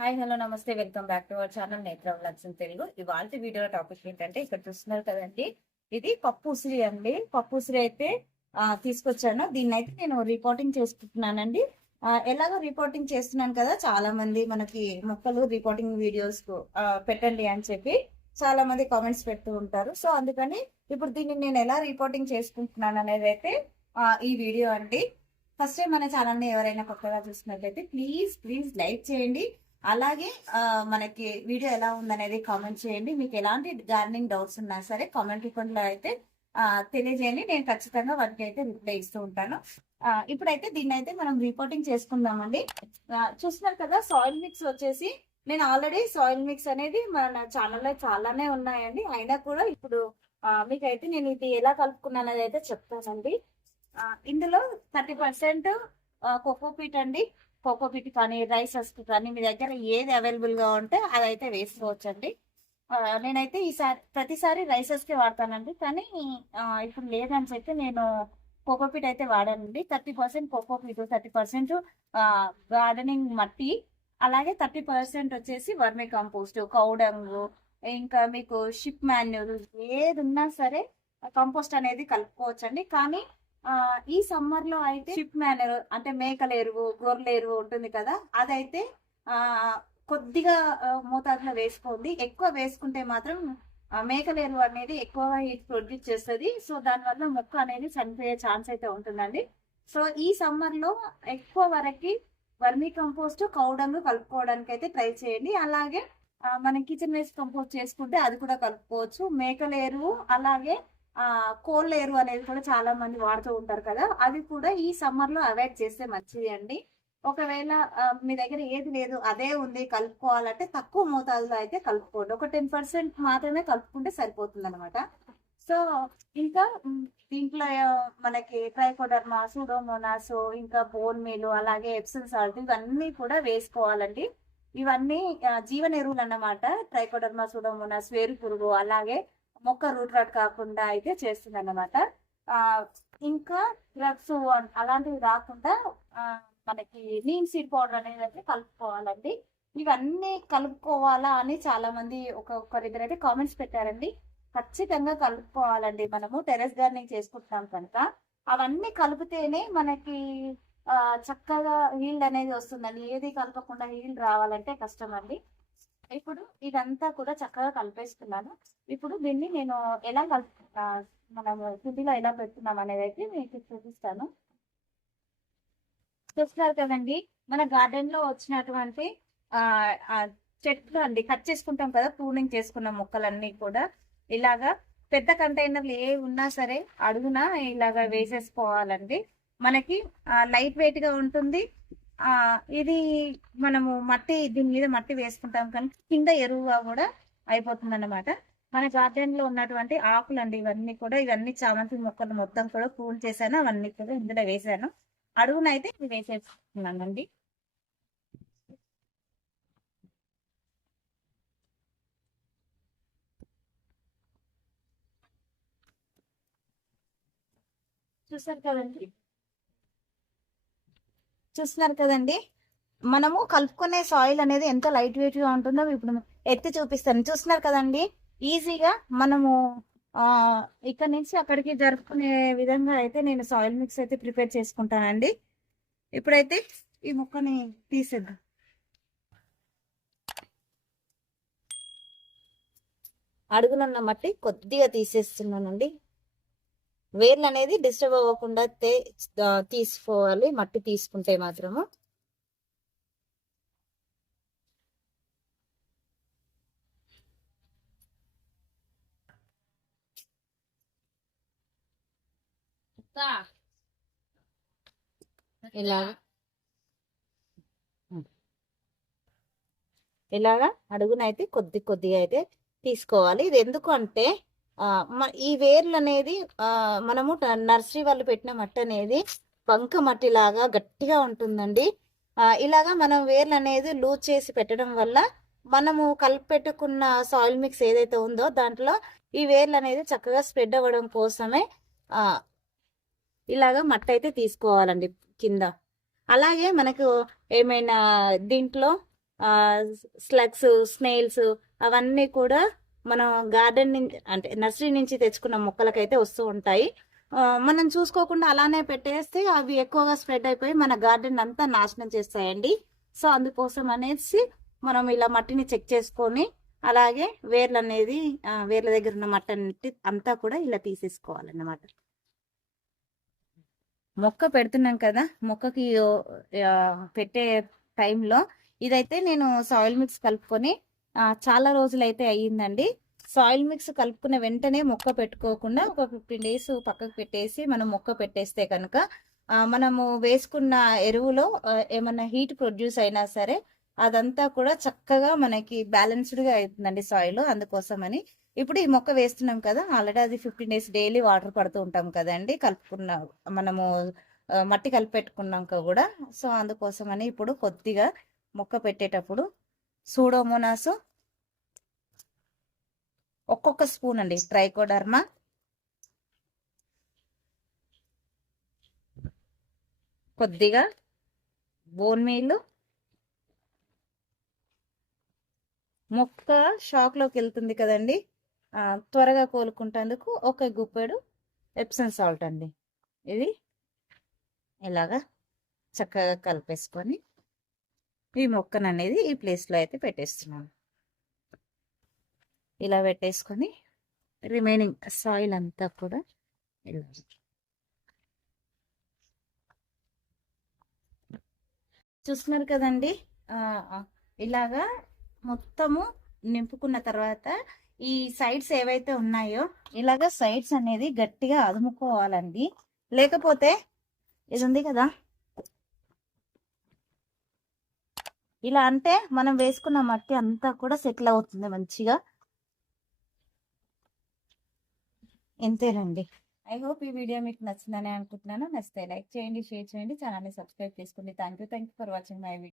Hi hello నమస్తే welcome back to our channel నేత్ర vlogs in Telugu. ఇవాళ వీడియో టాపిక్ ఏంటంటే ఇక్కడ చూస్తున్నారు కదండి, ఇది పప్పు ఉసిరి అండి. పప్పు ఉసిరి అయితే తీసుకొచ్చాను. దీన్ని అయితే నేను రిపోర్టింగ్ చేసుకుంటున్నానండి. ఎలాగో రిపోర్టింగ్ చేస్తున్నాను కదా, చాలా మంది మనకి మొక్కలు రిపోర్టింగ్ వీడియోస్ పెట్టండి అని చెప్పి చాలా మంది కామెంట్స్ పెడుతూ ఉంటారు. సో అందుకని ఇప్పుడు దీన్ని నేను ఎలా రిపోర్టింగ్ చేసుకుంటున్నాను అనేది అయితే ఈ వీడియో అండి. ఫస్ట్ టైం మన ఛానల్ ని ఎవరైనా కొత్తగా చూసినట్లయితే ప్లీజ్ ప్లీజ్ లైక్ చేయండి. అలాగే మనకి వీడియో ఎలా ఉందనేది కామెంట్ చేయండి. మీకు ఎలాంటి గార్డెనింగ్ డౌట్స్ ఉన్నా సరే కామెంట్ రూపంలో అయితే తెలియజేయండి. నేను ఖచ్చితంగా వాటికి అయితే రిప్లై ఇస్తూ ఉంటాను. ఇప్పుడైతే దీన్ని అయితే మనం రిపోర్టింగ్ చేసుకుందామండి. చూస్తున్నారు కదా, సాయిల్ మిక్స్ వచ్చేసి నేను ఆల్రెడీ సాయిల్ మిక్స్ అనేది మన ఛానల్లో చాలానే ఉన్నాయండి. అయినా కూడా ఇప్పుడు మీకైతే నేను ఇది ఎలా కలుపుకున్నాను అనేది అయితే చెప్తానండి. ఇందులో 30% కోకోపీట్ అండి. కోకోపీట్ కానీ రైస్ హస్క్ కానీ మీ దగ్గర ఏది అవైలబుల్ గా ఉంటే అదైతే వేసుకోవచ్చండి. నేనైతే ప్రతిసారి రైసెస్ కి వాడతానండి, కానీ ఇప్పుడు లేదని చెప్పి నేను కోకోపీట్ అయితే వాడానండి. 30% కోకోపీట్, 30% గార్డెనింగ్ మట్టి, అలాగే 30% వచ్చేసి వర్మి కంపోస్ట్, కౌడంగు, ఇంకా మీకు షిప్ మాన్యూర్ ఏది ఉన్నా సరే కంపోస్ట్ అనేది కలుపుకోవచ్చండి. కానీ ఈ సమ్మర్ లో అయితే షిప్ మేనర్ అంటే మేకల ఎరువు, గొర్రెల ఎరువు ఉంటుంది కదా, అదైతే కొద్దిగా మోతాదులో వేసుకోండి. ఎక్కువ వేసుకుంటే మాత్రం మేకల ఎరువు అనేది ఎక్కువగా హీట్ ప్రొడ్యూస్ చేస్తుంది. సో దానివల్ల మొక్క అనేది చనిపోయే ఛాన్స్ అయితే ఉంటుందండి. సో ఈ సమ్మర్ లో ఎక్కువ వరకు వర్మీ కంపోస్ట్, కౌడంగు కలుపుకోవడానికి అయితే ట్రై చేయండి. అలాగే మనం కిచెన్ వేస్ట్ కంపోస్ట్ చేసుకుంటే అది కూడా కలుపుకోవచ్చు. మేకల ఎరువు అలాగే కోళ్ళ ఎరువు అనేది కూడా చాలా మంది వాడుతూ ఉంటారు కదా, అది కూడా ఈ సమ్మర్ లో అవాయిడ్ చేస్తే మంచిది అండి. ఒకవేళ మీ దగ్గర ఏది లేదు అదే ఉంది కలుపుకోవాలంటే తక్కువ మోతాదులో అయితే కలుపుకోండి. ఒక 10% మాత్రమే కలుపుకుంటే సరిపోతుంది అనమాట. సో ఇంకా దీంట్లో మనకి ట్రైకోడర్మా, సూడోమోనాస్, ఇంకా బోన్ మీల్, అలాగే ఎప్సమ్ సాల్ట్ ఇవన్నీ కూడా వేసుకోవాలండి. ఇవన్నీ జీవన ఎరువులు అన్నమాట. ట్రైకోడర్మా, సూడోమోనాస్, వేరు పురుగు, అలాగే మొక్క రూట్ రాట్ కాకుండా అయితే చేస్తుంది అన్నమాట. ఇంకా డ్రగ్స్ అలాంటివి రాకుండా మనకి నీమ్ సీడ్ పౌడర్ అనేది అయితే కలుపుకోవాలండి. ఇవన్నీ కలుపుకోవాలా అని చాలా మంది ఒక్కొక్కరి అయితే కామెంట్స్ పెట్టారండి. ఖచ్చితంగా కలుపుకోవాలండి. మనము టెరెస్ గార్డెనింగ్ చేసుకుంటున్నాం కనుక అవన్నీ కలిపితేనే మనకి చక్కగా హీల్డ్ అనేది వస్తుందండి. ఏది కలపకుండా హీల్డ్ రావాలంటే కష్టం అండి. ఇప్పుడు ఇదంతా కూడా చక్కగా కలిపేస్తున్నాను. ఇప్పుడు దీన్ని నేను ఎలా మనం పిండిలో ఎలా పెడుతున్నాం అనేది అయితే మీకు చూపిస్తాను. చూస్తున్నారు కదండి, మన గార్డెన్ లో వచ్చినటువంటి చెట్లు అండి, కట్ చేసుకుంటాం కదా, ప్రూనింగ్ చేసుకున్న మొక్కలన్నీ కూడా ఇలాగా పెద్ద కంటైనర్లు ఏ ఉన్నా సరే అడుగున ఇలాగా వేసేసుకోవాలండి. మనకి లైట్ వెయిట్ గా ఉంటుంది. ఇది మనము మట్టి, దీని మీద మట్టి వేసుకుంటాం కానీ కింద ఎరువుగా కూడా అయిపోతుంది అన్నమాట. మన గార్డెన్ లో ఉన్నటువంటి ఆకులు అండి, ఇవన్నీ చామంతి మొక్కలు మొత్తం కూడా పూలు చేశాను. అవన్నీ కూడా ఇందులో వేసాను. అడుగునైతే ఇది వేసేసుకున్నానండి. చూస్తున్నారు కదండి, మనము కలుపుకునే సాయిల్ అనేది ఎంత లైట్ వెయిట్ గా ఉంటుందో ఇప్పుడు ఎత్తి చూపిస్తాను. చూస్తున్నారు కదండి, ఈజీగా మనము ఇక్కడ నుంచి అక్కడికి జరుపుకునే విధంగా అయితే నేను సాయిల్ మిక్స్ అయితే ప్రిపేర్ చేసుకుంటానండి. ఇప్పుడైతే ఈ ముక్కని తీసేద్దాం. అడుగునున్న మట్టి కొద్దిగా తీసేస్తున్నానండి. వేర్లు అనేది డిస్టర్బ్ అవ్వకుండా తీసుకోవాలి మట్టి తీసుకుంటే మాత్రము. ఇలాగా అడుగునైతే కొద్దిగా అయితే తీసుకోవాలి. ఇది ఎందుకు అంటే ఈ వేర్లు అనేది మనము నర్సరీ వాళ్ళు పెట్టిన మట్టి అనేది బంక మట్టి లాగా గట్టిగా ఉంటుందండి. ఇలాగా మనం వేర్లు అనేది లూజ్ చేసి పెట్టడం వల్ల మనము కలిపి పెట్టుకున్న సాయిల్ మిక్స్ ఏదైతే ఉందో దాంట్లో ఈ వేర్లు అనేది చక్కగా స్ప్రెడ్ అవ్వడం కోసమే ఇలాగా మట్టి అయితే తీసుకోవాలండి కింద. అలాగే మనకు ఏమైనా దీంట్లో స్లగ్స్, స్నేల్స్ అవన్నీ కూడా మనం గార్డెన్ నుంచి అంటే నర్సరీ నుంచి తెచ్చుకున్న మొక్కలకైతే వస్తూ ఉంటాయి. మనం చూసుకోకుండా అలానే పెట్టేస్తే అవి ఎక్కువగా స్ప్రెడ్ అయిపోయి మన గార్డెన్ అంతా నాశనం చేస్తాయండి. సో అందుకోసం అనేసి మనం ఇలా మట్టిని చెక్ చేసుకొని అలాగే వేర్లు అనేది వేర్ల దగ్గర ఉన్న మట్టి అంతా కూడా ఇలా తీసేసుకోవాలన్నమాట. మొక్క పెడుతున్నాం కదా, మొక్కకి పెట్టే టైంలో ఇదైతే నేను సాయిల్ మిక్స్ కలుపుకొని చాలా రోజులైతే అయ్యిందండి. సాయిల్ మిక్స్ కలుపుకున్న వెంటనే మొక్క పెట్టుకోకుండా ఒక 15 days పక్కకు పెట్టేసి మనం మొక్క పెట్టేస్తే కనుక మనము వేసుకున్న ఎరువులో ఏమన్నా హీట్ ప్రొడ్యూస్ అయినా సరే అదంతా కూడా చక్కగా మనకి బ్యాలెన్స్డ్గా అవుతుందండి సాయిల్. అందుకోసమని ఇప్పుడు ఈ మొక్క వేస్తున్నాం కదా, ఆల్రెడీ అది 15 days డైలీ వాటర్ పడుతూ ఉంటాం కదండి కలుపుకున్న మనము మట్టి కలిపి పెట్టుకున్నాక కూడా. సో అందుకోసమని ఇప్పుడు కొద్దిగా మొక్క పెట్టేటప్పుడు సూడోమోనాస్ ఒక్కొక్క స్పూన్ అండి, ట్రైకోడర్మా, కొద్దిగా బోన్ మీల్, మొక్క షాక్లోకి వెళ్తుంది కదండి త్వరగా కోలుకుంటేందుకు ఒక గుప్పెడు ఎప్సమ్ సాల్ట్ అండి. ఇది ఇలాగా చక్కగా కలిపేసుకొని ఈ మొక్కను అనేది ఈ ప్లేస్లో అయితే పెట్టేస్తున్నాను. ఇలా పెట్టేసుకొని రిమైనింగ్ సాయిల్ అంతా కూడా ఇలా చూస్తున్నారు కదండి. ఇలాగా మొత్తము నింపుకున్న తర్వాత ఈ సైడ్స్ ఏవైతే ఉన్నాయో ఇలాగ సైడ్స్ అనేది గట్టిగా అదుముకోవాలండి. లేకపోతే ఇది ఉంది కదా, ఇలా అంటే మనం వేసుకున్న మట్టి అంతా కూడా సెటిల్ అవుతుంది మంచిగా. ఎంతేనండి. ఐ హోప్ ఈ వీడియో మీకు నచ్చిందని అనుకుంటున్నాను. నచ్చితే లైక్ చేయండి, షేర్ చేయండి, ఛానల్ని సబ్స్క్రైబ్ చేసుకోండి. Thank you for watching my video.